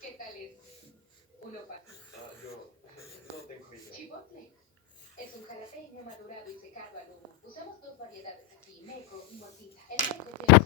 ¿Qué tal es? Uno para Yo no tengo idea. chipotle. Es un jalapeño madurado y secado al humo. Usamos dos variedades aquí, meco y morcilla. El meco tiene